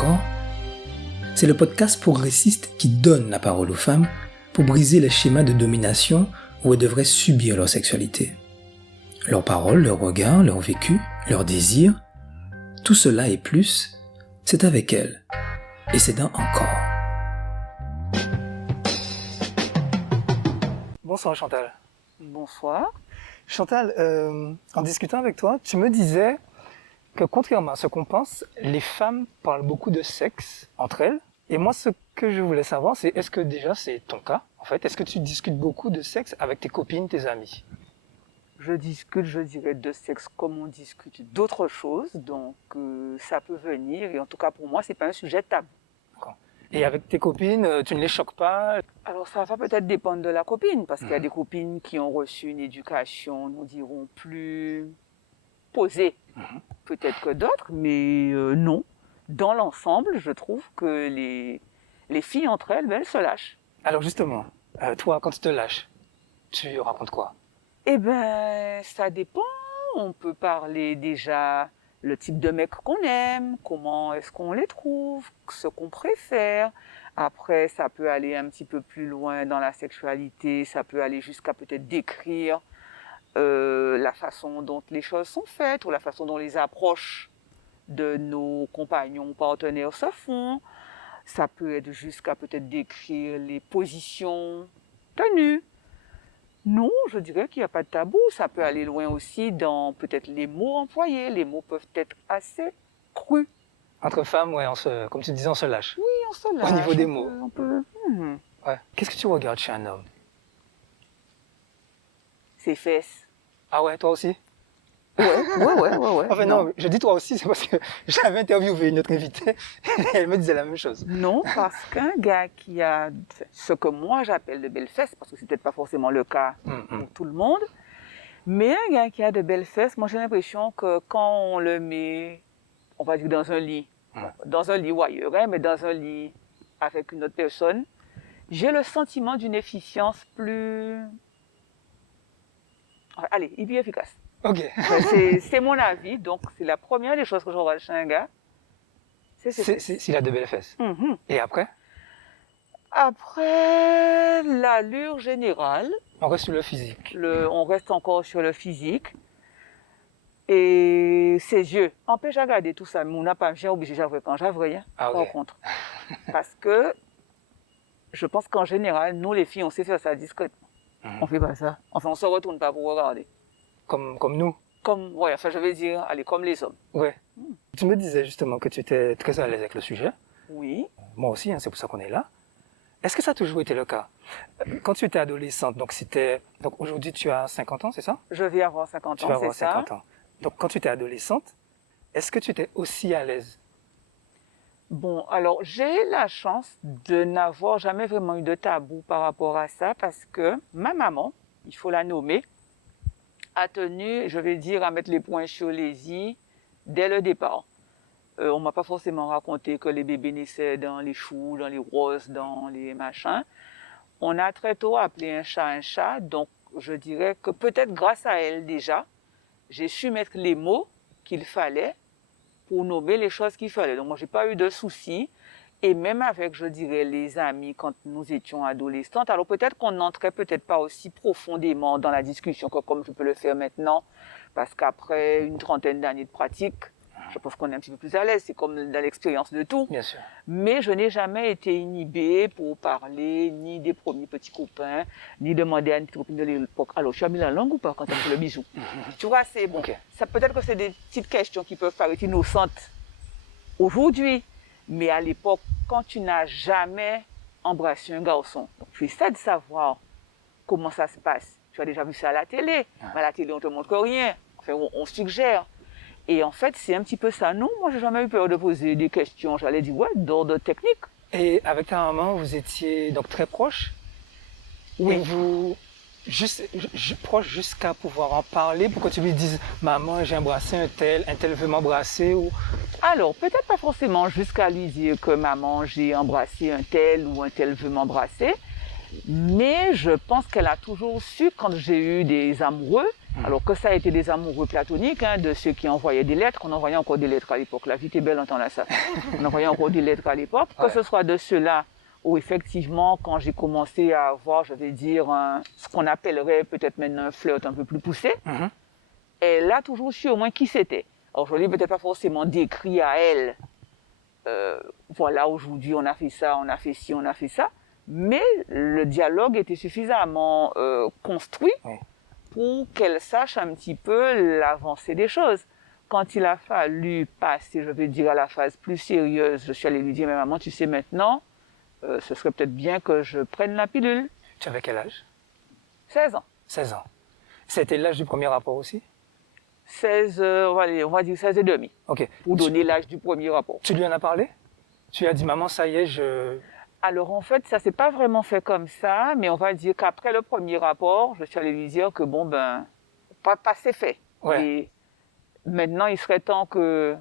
encore, c'est le podcast progressiste qui donne la parole aux femmes pour briser les schémas de domination où elles devraient subir leur sexualité. Leurs paroles, leurs regards, leur vécu, leurs désirs, tout cela et plus, c'est avec elles. Et c'est dans Encore. Bonsoir Chantal. Bonsoir. Chantal, en discutant avec toi, tu me disais que contrairement à ce qu'on pense, les femmes parlent beaucoup de sexe entre elles. Et moi, ce que je voulais savoir, c'est est-ce que déjà c'est ton cas, en fait? Est-ce que tu discutes beaucoup de sexe avec tes copines, tes amis? Je discute, je dirais, de sexe comme on discute d'autres choses, donc ça peut venir, et en tout cas pour moi, c'est pas un sujet tabou. Et avec tes copines, tu ne les choques pas? Alors ça va peut-être dépendre de la copine, parce qu'il y a des copines qui ont reçu une éducation, nous dirons, plus posée, peut-être que d'autres, mais non. Dans l'ensemble, je trouve que les filles entre elles, elles se lâchent. Alors justement, toi, quand tu te lâches, tu racontes quoi? Eh ben, ça dépend. On peut parler déjà le type de mec qu'on aime, comment est-ce qu'on les trouve, ce qu'on préfère. Après, ça peut aller un petit peu plus loin dans la sexualité, ça peut aller jusqu'à peut-être décrire la façon dont les choses sont faites ou la façon dont les approches de nos compagnons ou partenaires se font. Ça peut être jusqu'à peut-être décrire les positions tenues. Non, je dirais qu'il n'y a pas de tabou. Ça peut aller loin aussi dans peut-être les mots employés. Les mots peuvent être assez crus. Entre femmes, ouais, comme tu disais, on se lâche. Oui, on se lâche. Au niveau des mots. On peut. Ouais. Qu'est-ce que tu regardes chez un homme? Ses fesses. Ah ouais, toi aussi? Ouais. Enfin non, je dis toi aussi, c'est parce que j'avais interviewé une autre invitée et elle me disait la même chose. Non, parce qu'un gars qui a ce que moi j'appelle de belles fesses, parce que c'est peut-être pas forcément le cas pour tout le monde, mais un gars qui a de belles fesses, moi j'ai l'impression que quand on le met, on va dire dans un lit ou ailleurs, mais dans un lit avec une autre personne, j'ai le sentiment d'une efficience plus... Allez, plus efficace. Ok. C'est mon avis, donc c'est la première des choses que je regarde chez un gars. S'il a de belles fesses. Et après? Après, l'allure générale. On reste sur le physique. On reste encore sur le physique. Et ses yeux. Empêche à regarder tout ça, mais on n'a pas bien obligé j'avoue quand j'avoue rien, par contre. Parce que je pense qu'en général, nous les filles, on sait faire ça discrètement. On fait pas ça. Enfin, on se retourne pas pour regarder. Comme nous? Je vais dire, allez, comme les hommes. Ouais. Tu me disais justement que tu étais très à l'aise avec le sujet. Oui. Moi aussi, c'est pour ça qu'on est là. Est-ce que ça a toujours été le cas? Quand tu étais adolescente, donc aujourd'hui tu as 50 ans, c'est ça? Je vais avoir 50 ans, c'est ça. Tu vas avoir 50 ans. Donc quand tu étais adolescente, est-ce que tu étais aussi à l'aise? Bon, alors j'ai la chance de n'avoir jamais vraiment eu de tabou par rapport à ça parce que ma maman, il faut la nommer, a tenu, je vais dire, à mettre les points sur les i dès le départ. On m'a pas forcément raconté que les bébés naissaient dans les choux, dans les roses, dans les machins. On a très tôt appelé un chat, donc je dirais que peut-être grâce à elle déjà, j'ai su mettre les mots qu'il fallait pour nommer les choses qu'il fallait. Donc moi, j'ai pas eu de soucis. Et même avec, je dirais, les amis, quand nous étions adolescentes, alors peut-être qu'on n'entrait peut-être pas aussi profondément dans la discussion que comme je peux le faire maintenant, parce qu'après une trentaine d'années de pratique, je pense qu'on est un petit peu plus à l'aise, c'est comme dans l'expérience de tout. Bien sûr. Mais je n'ai jamais été inhibée pour parler ni des premiers petits copains, ni demander à une petite copine de l'époque, alors tu as mis la langue ou pas quand tu as fait le bisou? Tu vois, c'est bon. Okay. Ça peut-être que c'est des petites questions qui peuvent paraître innocentes aujourd'hui, mais à l'époque, quand tu n'as jamais embrassé un garçon, donc tu essaies de savoir comment ça se passe. Tu as déjà vu ça à la télé, mais à la télé on te montre rien, enfin on suggère. Et en fait, c'est un petit peu ça. Non, moi, j'ai jamais eu peur de poser des questions. J'allais dire, d'ordre technique. Et avec ta maman, vous étiez donc très proches? Oui. Et vous, proche jusqu'à pouvoir en parler pour que tu lui dises, maman, j'ai embrassé un tel veut m'embrasser ou... Alors, peut-être pas forcément jusqu'à lui dire que maman, j'ai embrassé un tel ou un tel veut m'embrasser. Mais je pense qu'elle a toujours su, quand j'ai eu des amoureux, Alors que ça a été des amoureux platoniques, hein, de ceux qui envoyaient des lettres. On envoyait encore des lettres à l'époque. La vie était belle en temps là, ça. On envoyait encore des lettres à l'époque. Que ce soit de ceux-là où effectivement, quand j'ai commencé à avoir, je vais dire, ce qu'on appellerait peut-être maintenant un flirt un peu plus poussé, elle a toujours su au moins qui c'était. Alors je ne l'ai peut-être pas forcément décrit à elle. Voilà, aujourd'hui on a fait ça, on a fait ci, on a fait ça. Mais le dialogue était suffisamment construit pour qu'elle sache un petit peu l'avancée des choses. Quand il a fallu passer, je vais dire, à la phase plus sérieuse, je suis allée lui dire, mais maman, tu sais maintenant, ce serait peut-être bien que je prenne la pilule. Tu avais quel âge? 16 ans. 16 ans. C'était l'âge du premier rapport aussi? 16, on va dire 16 et demi. Ok. Pour donner l'âge du premier rapport. Tu lui en as parlé? Tu lui as dit, maman, ça y est, Alors en fait, ça s'est pas vraiment fait comme ça, mais on va dire qu'après le premier rapport, je suis allée lui dire que bon ben, pas c'est fait. Ouais. Et maintenant, il serait temps que...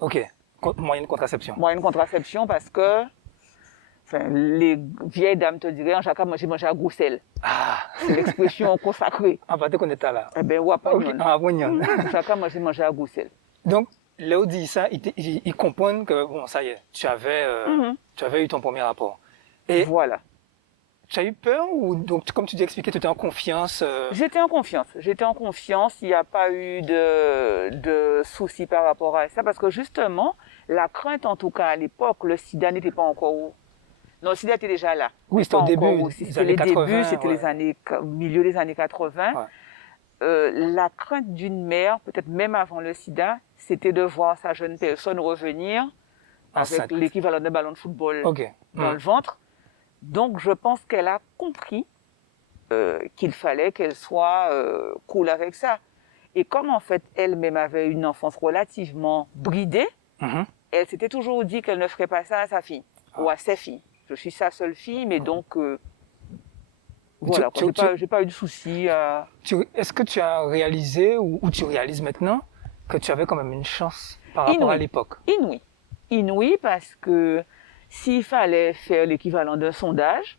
Ok. Moyen de contraception. Moyen de contraception parce que, enfin, les vieilles dames te diraient, en chacun, moi j'ai mangé à Groussel. Ah. C'est l'expression consacrée. Ah, bah, tu état là. Eh ben, ouais, pas Ok. Ah, bon, chacun, moi j'ai mangé à Groussel. Donc, Léo dit ça, ils comprennent que, bon, ça y est, tu avais eu ton premier rapport. Et voilà. tu as eu peur ou, donc, comme tu dis, expliqué, tu étais en confiance J'étais en confiance. Il n'y a pas eu de soucis par rapport à ça parce que justement, la crainte, en tout cas à l'époque, le sida n'était pas encore où. Non, le sida était déjà là. Oui, c'était au début. C'était les 80, débuts, c'était les années, milieu des années 80. Ouais. La crainte d'une mère, peut-être même avant le sida, c'était de voir sa jeune personne revenir avec l'équivalent d'un ballon de football dans le ventre. Donc, je pense qu'elle a compris qu'il fallait qu'elle soit cool avec ça. Et comme en fait, elle-même avait une enfance relativement bridée, elle s'était toujours dit qu'elle ne ferait pas ça à sa fille ou à ses filles. Je suis sa seule fille, mais donc... voilà, j'ai pas eu de soucis. Est-ce que tu as réalisé, ou tu réalises maintenant, que tu avais quand même une chance par rapport à l'époque? Inouï, parce que s'il fallait faire l'équivalent d'un sondage,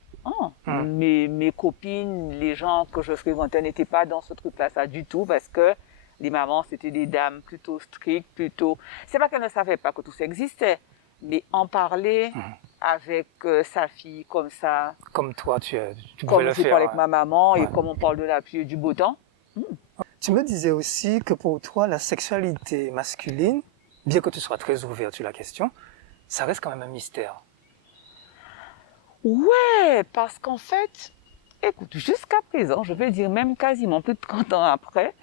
mes copines, les gens que je fréquentais n'étaient pas dans ce truc-là, ça du tout, parce que les mamans, c'était des dames plutôt strictes, plutôt... C'est pas qu'elles ne savaient pas que tout ça existait, mais en parler avec sa fille comme ça... Comme toi, tu pouvais comme le je faire. parle avec ma maman et comme on parle de la pluie et du beau temps. Tu me disais aussi que pour toi, la sexualité masculine, bien que tu sois très ouvert sur la question, ça reste quand même un mystère. Ouais, parce qu'en fait, écoute, jusqu'à présent, je vais dire même quasiment plus de 30 ans après,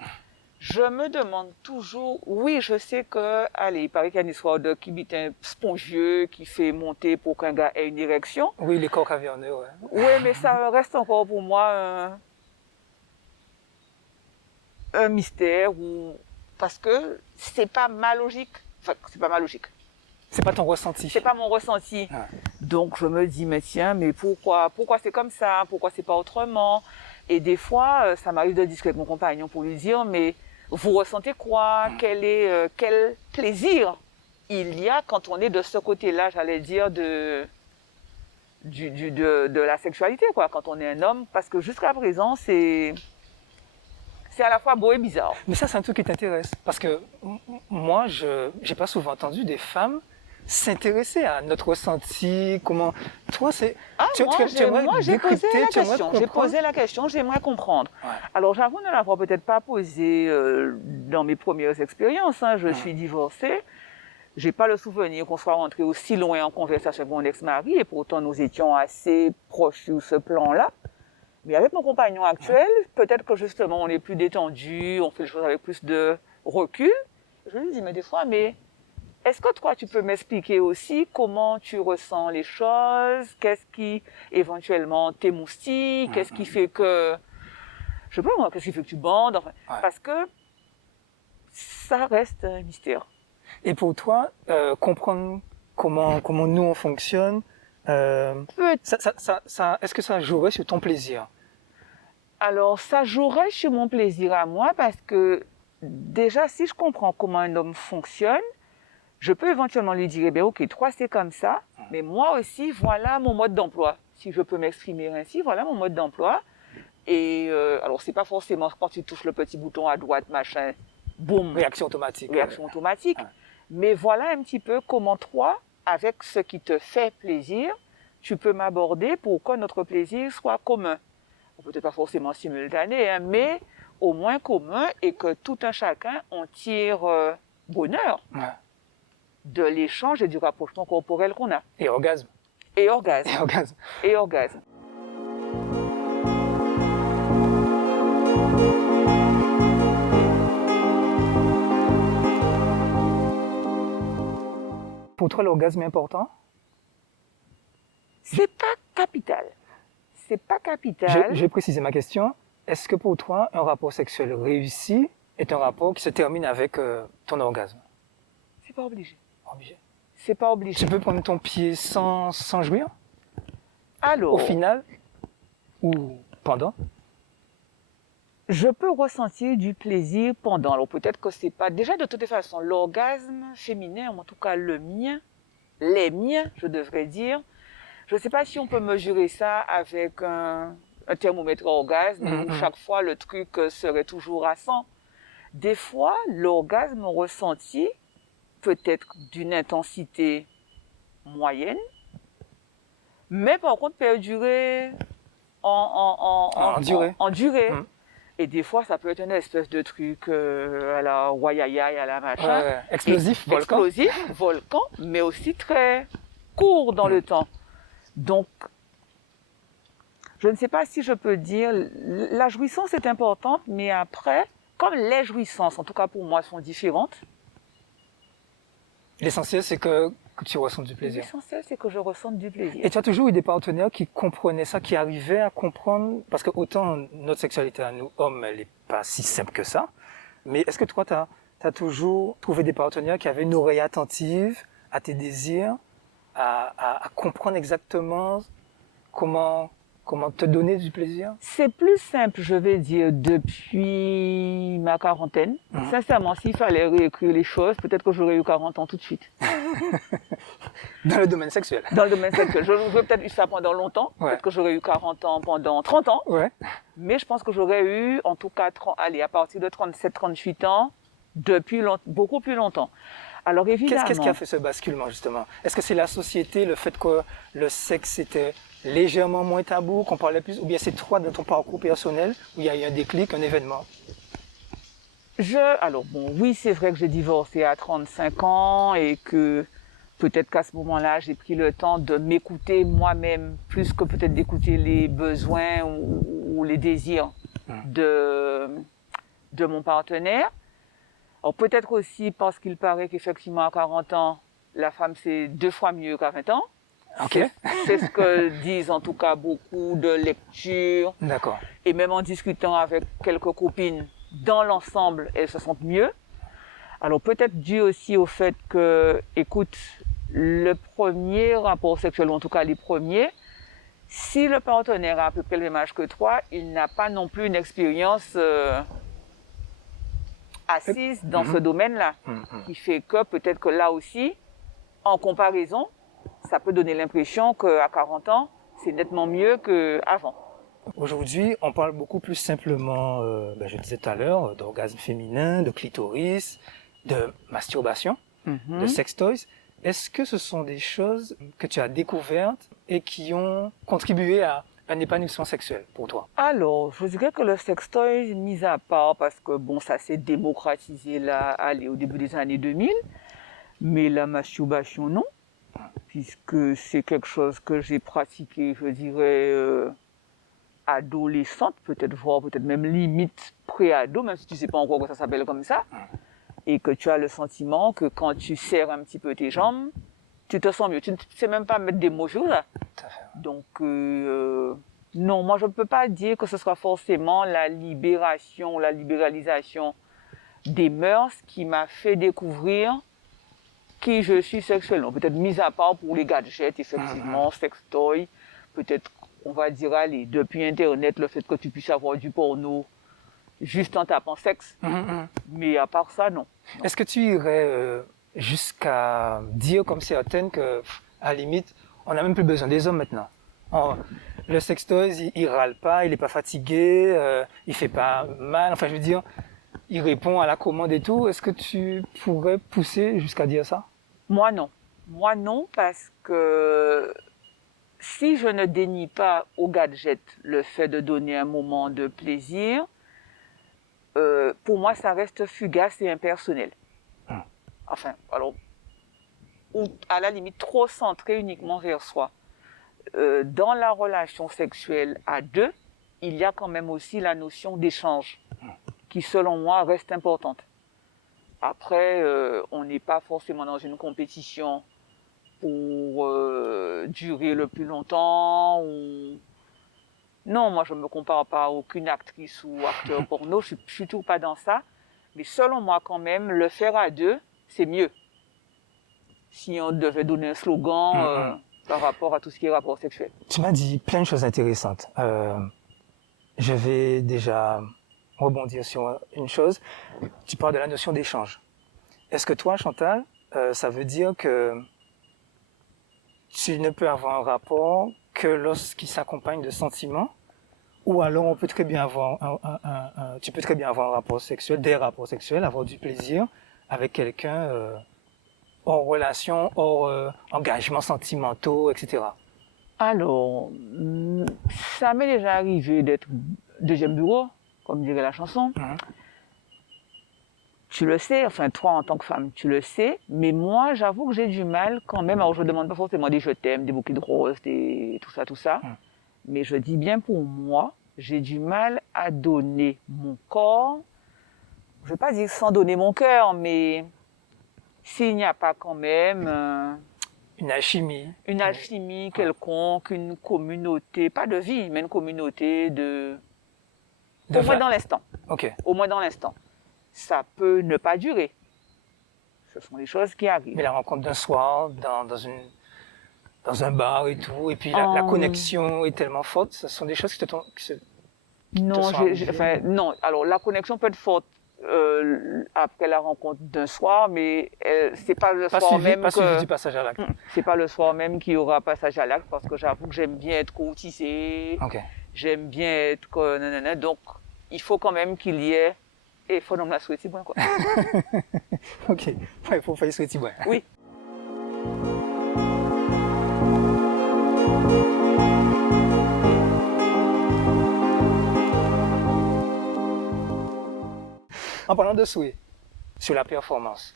je me demande toujours, oui, je sais que, allez, il paraît qu'il y a une histoire de kibitin spongieux qui fait monter pour qu'un gars ait une érection. Oui, les corps caverneux, ouais. Oui, mais ça reste encore pour moi un mystère, parce que c'est pas ma logique. Enfin, c'est pas ma logique. C'est pas ton ressenti. C'est pas mon ressenti. Ah. Donc je me dis, mais tiens, mais pourquoi c'est comme ça? Pourquoi c'est pas autrement? Et des fois, ça m'arrive de discuter avec mon compagnon pour lui dire, mais vous ressentez quoi? Quel plaisir il y a quand on est de ce côté-là, j'allais dire, de la sexualité, quoi, quand on est un homme, parce que jusqu'à présent, c'est à la fois beau et bizarre. Mais ça, c'est un truc qui t'intéresse, parce que moi, j'ai pas souvent entendu des femmes s'intéresser à notre ressenti, comment... Toi, c'est... Moi, j'ai posé la question, j'aimerais comprendre. Ouais. Alors, j'avoue ne l'avoir peut-être pas posé dans mes premières expériences. Hein. Je suis divorcée. J'ai pas le souvenir qu'on soit rentré aussi loin en conversation avec mon ex-mari, et pourtant, nous étions assez proches sur ce plan-là. Mais avec mon compagnon actuel, peut-être que justement, on est plus détendu, on fait les choses avec plus de recul. Je lui dis, mais des fois, est-ce que toi, tu peux m'expliquer aussi comment tu ressens les choses? Qu'est-ce qui, éventuellement, t'émoustille? Qu'est-ce qui fait que... Je sais pas moi, qu'est-ce qui fait que tu bandes? Enfin, parce que ça reste un mystère. Et pour toi, comprendre comment nous, on fonctionne, est-ce que ça jouerait sur ton plaisir? Alors, ça jouerait sur mon plaisir à moi parce que, déjà, si je comprends comment un homme fonctionne, je peux éventuellement lui dire, eh bien, ok, toi, c'est comme ça, mais moi aussi, voilà mon mode d'emploi. Si je peux m'exprimer ainsi, voilà mon mode d'emploi. Et alors, c'est pas forcément quand tu touches le petit bouton à droite, machin, boum, Réaction automatique. réaction automatique. Ouais. Mais voilà un petit peu comment toi, avec ce qui te fait plaisir, tu peux m'aborder pour que notre plaisir soit commun. Peut-être pas forcément simultané, hein, mais au moins commun et que tout un chacun en tire bonheur Ouais. de l'échange et du rapprochement corporel qu'on a. Et orgasme. Et orgasme. Et orgasme. Et orgasme. Pour toi, l'orgasme est important? C'est pas capital. C'est pas Je capital. vais préciser ma question. Est-ce que pour toi, un rapport sexuel réussi est un rapport qui se termine avec ton orgasme? C'est pas obligé. Obligé. C'est pas obligé. Tu peux prendre ton pied sans jouir, Alors, au final, ou pendant? je peux ressentir du plaisir pendant. Alors peut-être que c'est pas... Déjà, de toute façon, l'orgasme féminin, en tout cas le mien, les miens, je devrais dire, je ne sais pas si on peut mesurer ça avec un thermomètre orgasme, où chaque fois le truc serait toujours à 100. Des fois, l'orgasme ressenti peut être d'une intensité moyenne, mais par contre perdurer en durée. en durée. Mhm. Et des fois, ça peut être une espèce de truc à la Waiaïaï, à la machin. Ouais. Explosif, Et- volcan. Explosif, volcan, mais aussi très court dans le temps. Donc, je ne sais pas si je peux dire, la jouissance est importante, mais après, comme les jouissances, en tout cas pour moi, sont différentes, L'essentiel, c'est que tu ressens du plaisir. l'essentiel, c'est que je ressente du plaisir. Et tu as toujours eu des partenaires qui comprenaient ça, qui arrivaient à comprendre, parce que autant notre sexualité à nous, hommes, elle n'est pas si simple que ça, mais est-ce que toi, tu as toujours trouvé des partenaires qui avaient une oreille attentive à tes désirs, à comprendre exactement comment te donner du plaisir? C'est plus simple, je vais dire, depuis ma quarantaine. Sincèrement, s'il fallait réécrire les choses, peut-être que j'aurais eu 40 ans tout de suite. Dans le domaine sexuel. Dans le domaine sexuel. J'aurais peut-être eu ça pendant longtemps. Ouais. Peut-être que j'aurais eu 40 ans pendant 30 ans. Ouais. Mais je pense que j'aurais eu, en tout cas, à partir de 37, 38 ans, depuis beaucoup plus longtemps. Alors évidemment... Qu'est-ce qui a fait ce basculement, justement? Est-ce que c'est la société, le fait que le sexe était légèrement moins tabou, qu'on parlait plus, ou bien c'est toi, dans ton parcours personnel, où il y a eu un déclic, un événement? Alors bon, oui, c'est vrai que j'ai divorcé à 35 ans et que peut-être qu'à ce moment-là, j'ai pris le temps de m'écouter moi-même, plus que peut-être d'écouter les besoins ou les désirs de mon partenaire. Alors peut-être aussi parce qu'il paraît qu'effectivement à 40 ans, la femme c'est 2 fois mieux qu'à 20 ans. Ok. C'est ce que disent en tout cas beaucoup de lectures. D'accord. Et même en discutant avec quelques copines, dans l'ensemble, elles se sentent mieux. Alors peut-être dû aussi au fait que, écoute, le premier rapport sexuel, ou en tout cas les premiers, si le partenaire a à peu près le même âge que toi, il n'a pas non plus une expérience assise dans ce domaine-là, qui fait que peut-être que là aussi, en comparaison, ça peut donner l'impression qu'à 40 ans, c'est nettement mieux qu'avant. Aujourd'hui, on parle beaucoup plus simplement, je disais tout à l'heure, d'orgasme féminin, de clitoris, de masturbation, de sex toys. Est-ce que ce sont des choses que tu as découvertes et qui ont contribué à un épanouissement sexuel pour toi? Alors, je dirais que le sextoy, mis à part, parce que bon, ça s'est démocratisé là, au début des années 2000, mais la masturbation, non, puisque c'est quelque chose que j'ai pratiqué, je dirais, adolescente, peut-être, voire peut-être même limite pré-ado, même si tu sais pas encore que ça s'appelle comme ça, et que tu as le sentiment que quand tu serres un petit peu tes jambes, tu te sens mieux. Tu ne sais même pas mettre des mots sur ça. Donc, non, moi je ne peux pas dire que ce soit forcément la libération, la libéralisation des mœurs qui m'a fait découvrir qui je suis sexuellement. Peut-être mis à part pour les gadgets, effectivement, sextoy, peut-être, on va dire, allez, depuis Internet, le fait que tu puisses avoir du porno juste en tapant sexe. Mais à part ça, non. Est-ce que tu irais jusqu'à dire comme certaines que, à la limite, on n'a même plus besoin des hommes maintenant? le sextoys, il râle pas, il est pas fatigué, il fait pas mal. Enfin, je veux dire, il répond à la commande et tout. Est-ce que tu pourrais pousser jusqu'à dire ça? Moi non. Moi non, parce que si je ne dénie pas au gadget le fait de donner un moment de plaisir, pour moi ça reste fugace et impersonnel. Enfin, alors, ou à la limite trop centré uniquement vers soi. Dans la relation sexuelle à deux, il y a quand même aussi la notion d'échange, qui selon moi reste importante. Après, on n'est pas forcément dans une compétition pour durer le plus longtemps. Non, moi je ne me compare pas à aucune actrice ou acteur porno, je ne suis toujours pas dans ça. Mais selon moi quand même, le faire à deux, c'est mieux. Si on devait donner un slogan par rapport à tout ce qui est rapport sexuel. Tu m'as dit plein de choses intéressantes. Je vais déjà rebondir sur une chose. Tu parles de la notion d'échange. Est-ce que toi, Chantal, ça veut dire que tu ne peux avoir un rapport que lorsqu'il s'accompagne de sentiments, ou alors on peut très bien avoir tu peux très bien avoir un rapport sexuel, des rapports sexuels, avoir du plaisir avec quelqu'un hors relation, hors engagement sentimentaux, etc. Alors, ça m'est déjà arrivé d'être deuxième bureau, comme dirait la chanson. Tu le sais, enfin toi en tant que femme, tu le sais, mais moi j'avoue que j'ai du mal quand même. Alors je ne demande pas forcément des je t'aime, des bouquets de roses, des tout ça. Mais je dis bien pour moi, j'ai du mal à donner mon corps. Je ne vais pas dire sans donner mon cœur, mais s'il n'y a pas quand même une alchimie quelconque, une communauté, pas de vie, mais une communauté au moins dans l'instant. Ok. Au moins dans l'instant. Ça peut ne pas durer. Ce sont des choses qui arrivent. Mais la rencontre d'un soir, dans un bar et tout, et puis la connexion est tellement forte, ce sont des choses qui te sont enfin, non. Alors la connexion peut être forte après la rencontre d'un soir, mais c'est pas le soir même pas suivi du passage à l'acte. C'est pas le soir même qu'il y aura passage à l'acte, parce que j'avoue que j'aime bien être courtisée. Okay. J'aime bien être donc il faut quand même qu'il y ait et il faut nommer la souhaiter bon quoi. Ok, il faut faire souhaiter bon. Oui. En parlant de souhait, sur la performance,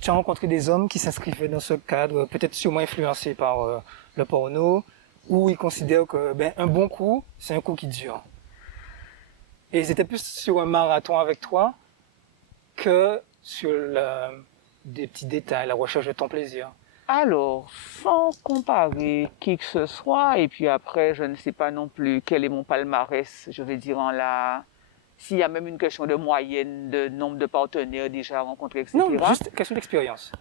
tu as rencontré des hommes qui s'inscrivaient dans ce cadre, peut-être sûrement influencés par le porno, où ils considèrent que un bon coup, c'est un coup qui dure. Et ils étaient plus sur un marathon avec toi que sur des petits détails, la recherche de ton plaisir. Alors, sans comparer qui que ce soit, et puis après, je ne sais pas non plus quel est mon palmarès, je vais dire s'il y a même une question de moyenne, de nombre de partenaires déjà rencontrés, etc. Non, juste question d'expérience.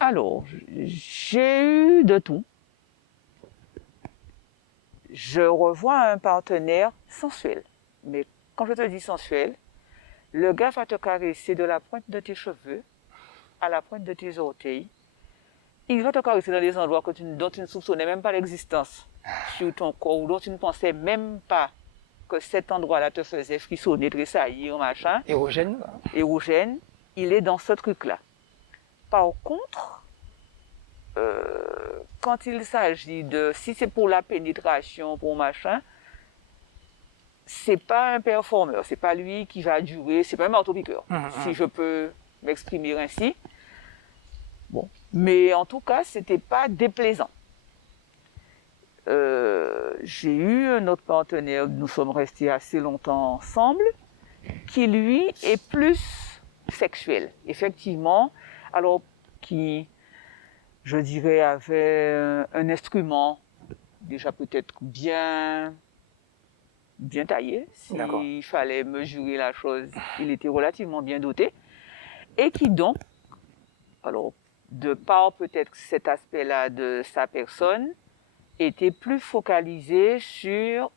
Alors, j'ai eu de tout. Je revois un partenaire sensuel. Mais quand je te dis sensuel, le gars va te caresser de la pointe de tes cheveux à la pointe de tes orteils. Il va te caresser dans des endroits dont tu ne soupçonnais même pas l'existence sur ton corps, ou dont tu ne pensais même pas que cet endroit-là te faisait frissonner, tressaillir, machin. Érogène. Érogène. Il est dans ce truc-là. Par contre, quand il s'agit si c'est pour la pénétration, pour machin, c'est pas un performeur, c'est pas lui qui va durer, c'est pas un marteau-piqueur, si je peux m'exprimer ainsi. Bon, mais en tout cas, c'était pas déplaisant. J'ai eu un autre partenaire, nous sommes restés assez longtemps ensemble, qui lui est plus sexuel, effectivement, alors qui, je dirais, avait un instrument déjà peut-être bien taillé, s'il fallait mesurer la chose, il était relativement bien doté, et qui donc, alors de par peut-être cet aspect-là de sa personne, était plus focalisé sur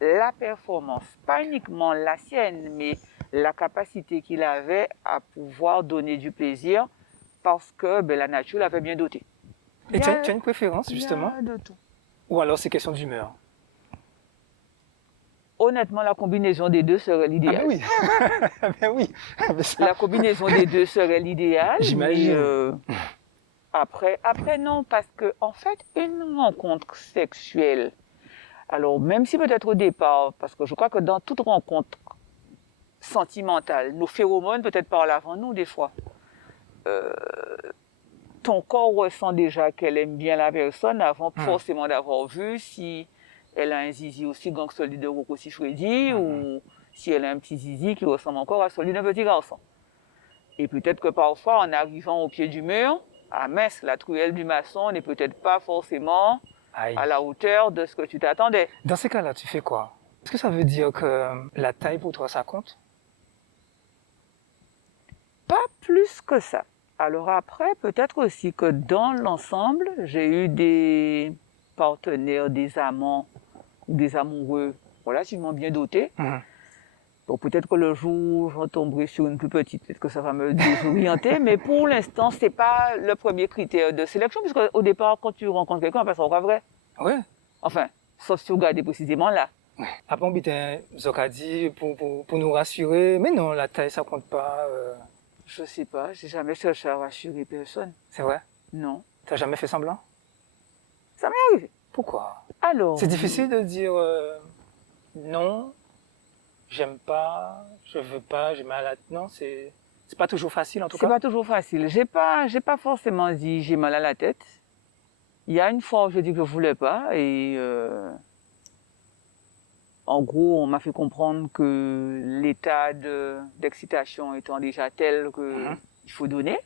la performance, pas uniquement la sienne, mais la capacité qu'il avait à pouvoir donner du plaisir parce que la nature l'avait bien doté. Et tu as une préférence, justement? Il y a de tout. Ou alors c'est question d'humeur? Honnêtement, la combinaison des deux serait Ah l'idéal. ben oui, ah ben oui. Ah ben ça, La combinaison des deux serait l'idéal. j'imagine. Mais après, non, parce que en fait, une rencontre sexuelle, alors même si peut-être au départ, parce que je crois que dans toute rencontre sentimentale, nos phéromones peut-être parlent avant nous des fois. Ton corps ressent déjà qu'elle aime bien la personne avant forcément d'avoir vu si elle a un zizi aussi grand que celui de Rocco Siffredi ou si elle a un petit zizi qui ressemble encore à celui d'un petit garçon. Et peut-être que parfois, en arrivant au pied du mur, ah mince, la truelle du maçon n'est peut-être pas forcément Aïe. à la hauteur de ce que tu t'attendais. Dans ces cas-là, tu fais quoi? Est-ce que ça veut dire que la taille pour toi, ça compte? Pas plus que ça. Alors après, peut-être aussi que dans l'ensemble, j'ai eu des partenaires, des amants ou des amoureux relativement bien dotés. Donc peut-être que le jour où je tomberai sur une plus petite, peut-être que ça va me désorienter, mais pour l'instant, c'est pas le premier critère de sélection, puisque au départ, quand tu rencontres quelqu'un, on passe en vrai. Ouais. Enfin, sauf si vous regardez précisément là. Après, on bitin, Zokadi pour nous rassurer. Mais non, la taille, ça compte pas. Je sais pas, j'ai jamais cherché à rassurer personne. C'est vrai? Non. T'as jamais fait semblant? Ça m'est arrivé. Pourquoi? Alors. C'est difficile de dire non, j'aime pas, je veux pas, j'ai mal à la... Non, c'est pas toujours facile en tout cas. C'est pas toujours facile. J'ai pas forcément dit j'ai mal à la tête. Il y a une fois où je dis que je voulais pas et en gros on m'a fait comprendre que l'état d'excitation étant déjà tel que il faut donner.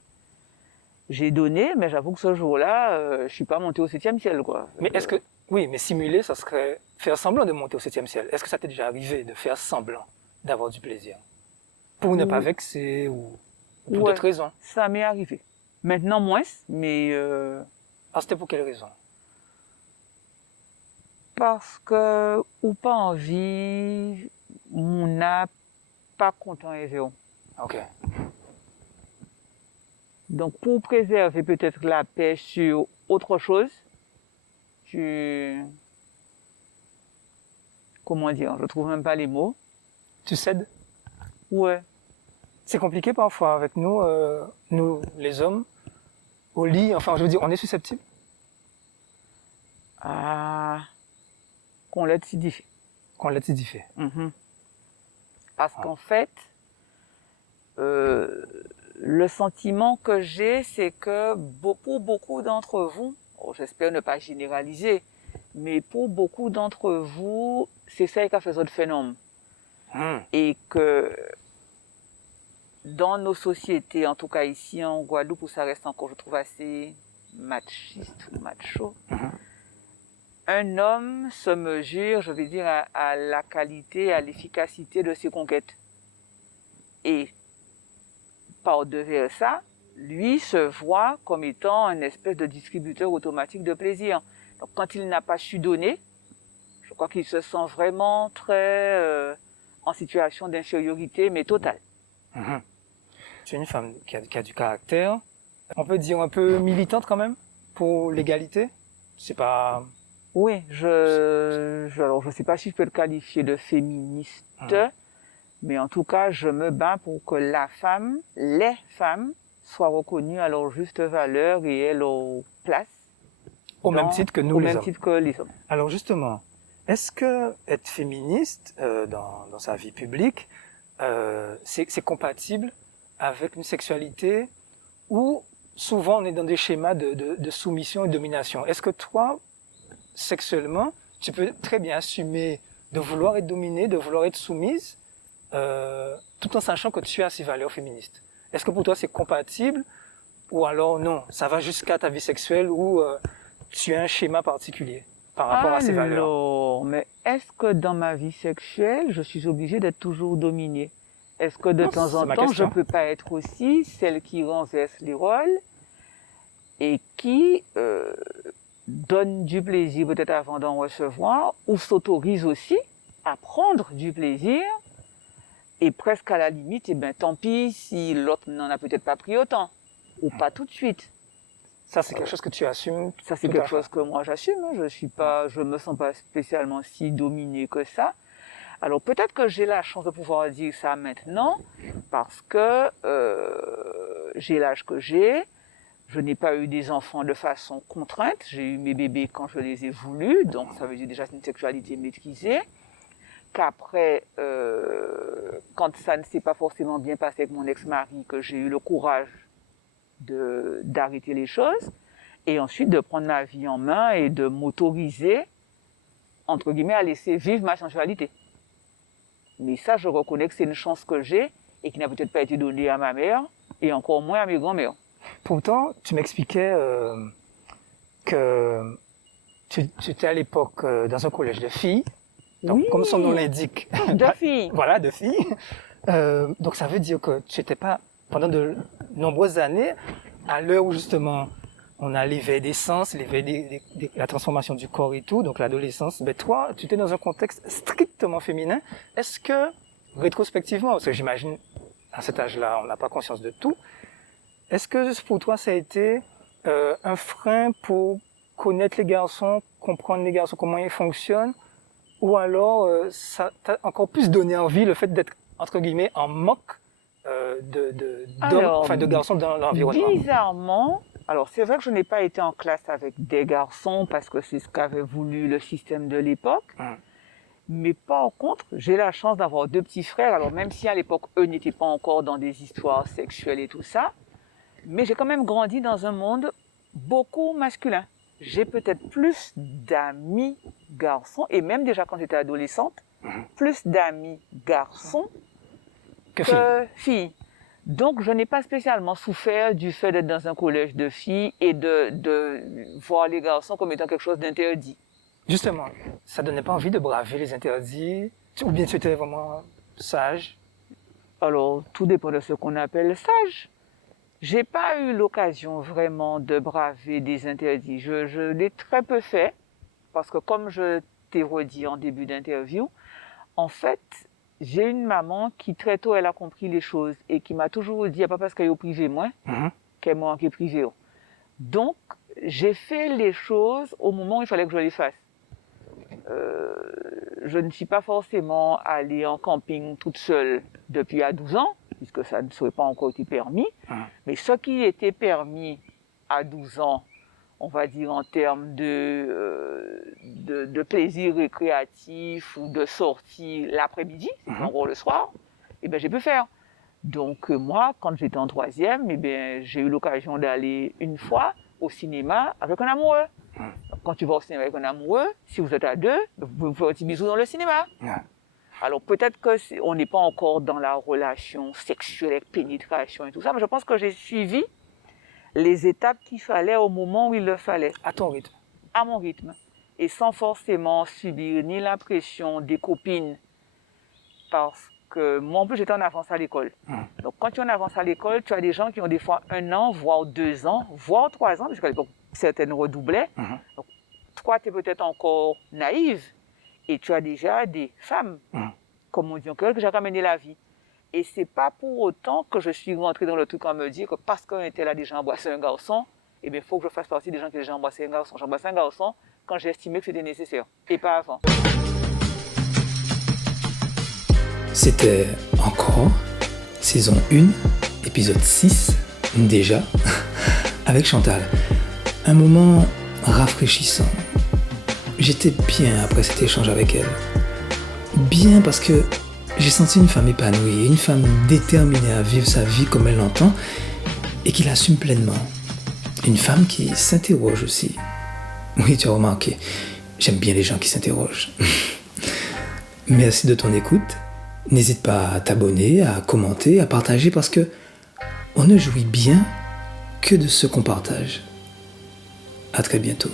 J'ai donné, mais j'avoue que ce jour-là, je suis pas montée au 7e ciel, quoi. Mais est-ce que, oui, mais simuler, ça serait faire semblant de monter au 7e ciel. Est-ce que ça t'est déjà arrivé de faire semblant d'avoir du plaisir? Pour ne pas vexer ou pour d'autres raisons? Ça m'est arrivé. Maintenant moins, mais... Ah, c'était pour quelle raison? Parce que, ou pas envie, on n'a pas content et zéro. Ok. Donc, pour préserver peut-être la paix sur autre chose, comment dire, je trouve même pas les mots. Tu cèdes? Ouais. C'est compliqué parfois avec nous, nous les hommes, au lit, enfin je veux dire, on est susceptible? Ah, qu'on l'aide si difficile. Qu'on l'a dit. Parce qu'en fait, le sentiment que j'ai, c'est que pour beaucoup d'entre vous, j'espère ne pas généraliser, mais pour beaucoup d'entre vous, c'est ça qui a fait votre phénomène. Et que dans nos sociétés, en tout cas ici en Guadeloupe, où ça reste encore, je trouve, assez machiste ou macho, un homme se mesure, je vais dire, à la qualité, à l'efficacité de ses conquêtes. Et par-devers ça, lui se voit comme étant un espèce de distributeur automatique de plaisir. Donc quand il n'a pas su donner, je crois qu'il se sent vraiment très en situation d'infériorité, mais totale. Tu es une femme qui a du caractère, on peut dire un peu militante quand même, pour l'égalité. C'est pas... Oui, alors je ne sais pas si je peux le qualifier de féministe, mais en tout cas, je me bats pour que les femmes, soient reconnues à leur juste valeur et aient leur place. Au même titre que nous, les hommes. Au même titre que les hommes. Alors justement, est-ce que être féministe dans sa vie publique, c'est compatible avec une sexualité où souvent on est dans des schémas de soumission et de domination? Est-ce que toi, sexuellement, tu peux très bien assumer de vouloir être dominée, de vouloir être soumise, tout en sachant que tu as ces valeurs féministes? Est-ce que pour toi c'est compatible ou alors non, ça va jusqu'à ta vie sexuelle où tu as un schéma particulier par rapport à ces valeurs? Alors, mais est-ce que dans ma vie sexuelle, je suis obligée d'être toujours dominée? Est-ce que de temps en temps, je ne peux pas être aussi celle qui renverse les rôles et qui donne du plaisir peut-être avant d'en recevoir ou s'autorise aussi à prendre du plaisir et presque à la limite, tant pis si l'autre n'en a peut-être pas pris autant ou pas tout de suite. Ça, c'est quelque chose que tu assumes. Ça, c'est tout à quelque fait. chose que moi j'assume. Hein. Je me sens pas spécialement si dominée que ça. Alors peut-être que j'ai la chance de pouvoir dire ça maintenant parce que j'ai l'âge que j'ai. Je n'ai pas eu des enfants de façon contrainte. J'ai eu mes bébés quand je les ai voulus. Donc ça veut dire déjà une sexualité maîtrisée. Qu'après, quand ça ne s'est pas forcément bien passé avec mon ex-mari, que j'ai eu le courage d'arrêter les choses. Et ensuite de prendre ma vie en main et de m'autoriser, entre guillemets, à laisser vivre ma sensualité. Mais ça, je reconnais que c'est une chance que j'ai et qui n'a peut-être pas été donnée à ma mère et encore moins à mes grands-mères. Pourtant, tu m'expliquais que tu étais à l'époque dans un collège de filles. Donc, Oui. comme son nom l'indique. De filles. Voilà, de filles. Donc, ça veut dire que tu n'étais pas, pendant de nombreuses années, à l'heure où justement on a l'éveil des sens, l'éveil la transformation du corps et tout, donc l'adolescence, ben toi, tu étais dans un contexte strictement féminin. Est-ce que, rétrospectivement, parce que j'imagine, à cet âge-là, on n'a pas conscience de tout, est-ce que pour toi, ça a été un frein pour connaître les garçons, comprendre les garçons, comment ils fonctionnent, ou alors ça t'a encore plus donné envie, le fait d'être, entre guillemets, en moque de garçons dans l'environnement? Bizarrement, alors c'est vrai que je n'ai pas été en classe avec des garçons parce que c'est ce qu'avait voulu le système de l'époque. Mais par contre, j'ai la chance d'avoir 2 petits frères. Alors même si à l'époque, eux n'étaient pas encore dans des histoires sexuelles et tout ça, mais j'ai quand même grandi dans un monde beaucoup masculin. J'ai peut-être plus d'amis garçons, et même déjà quand j'étais adolescente, plus d'amis garçons que filles. Donc, je n'ai pas spécialement souffert du fait d'être dans un collège de filles et de voir les garçons comme étant quelque chose d'interdit. Justement, ça donnait pas envie de braver les interdits, ou bien tu étais vraiment sage? Alors, tout dépend de ce qu'on appelle sage. J'ai pas eu l'occasion vraiment de braver des interdits. Je l'ai très peu fait, parce que comme je t'ai redit en début d'interview, en fait, j'ai une maman qui très tôt elle a compris les choses et qui m'a toujours dit, pas parce qu'elle est au privé moi, qu'elle m'a qui est privé. Donc, j'ai fait les choses au moment où il fallait que je les fasse. Je ne suis pas forcément allée en camping toute seule depuis à 12 ans, puisque ça ne serait pas encore été permis. Mais ce qui était permis à 12 ans, on va dire en termes de plaisir récréatif ou de sortie l'après-midi, en gros le soir, eh ben, j'ai pu faire. Donc moi, quand j'étais en 3e, eh ben, j'ai eu l'occasion d'aller une fois au cinéma avec un amoureux. Quand tu vas au cinéma avec un amoureux, si vous êtes à 2, vous pouvez faire un petit bisou dans le cinéma. Alors peut-être qu'on n'est pas encore dans la relation sexuelle avec pénétration et tout ça, mais je pense que j'ai suivi les étapes qu'il fallait au moment où il le fallait. À ton rythme? À mon rythme. Et sans forcément subir ni la pression des copines. Parce que moi, en plus, j'étais en avance à l'école. Donc quand tu es en avance à l'école, tu as des gens qui ont des fois 1 an, voire 2 ans, voire 3 ans, parce qu'à l'époque, certaines redoublaient. Donc toi, tu es peut-être encore naïve. Et tu as déjà des femmes, comme on dit en créole, que j'ai ramené la vie. Et c'est pas pour autant que je suis rentrée dans le truc en me dire que parce qu'un était là déjà embrassé un garçon, eh bien, il faut que je fasse partie des gens qui ont déjà embrassé un garçon. J'embrassais un garçon quand j'ai estimé que c'était nécessaire, et pas avant. C'était Encore, saison 1, épisode 6, déjà, avec Chantal. Un moment rafraîchissant. J'étais bien après cet échange avec elle. Bien parce que j'ai senti une femme épanouie, une femme déterminée à vivre sa vie comme elle l'entend et qui l'assume pleinement. Une femme qui s'interroge aussi. Oui, tu as remarqué, j'aime bien les gens qui s'interrogent. Merci de ton écoute. N'hésite pas à t'abonner, à commenter, à partager parce que on ne jouit bien que de ce qu'on partage. À très bientôt.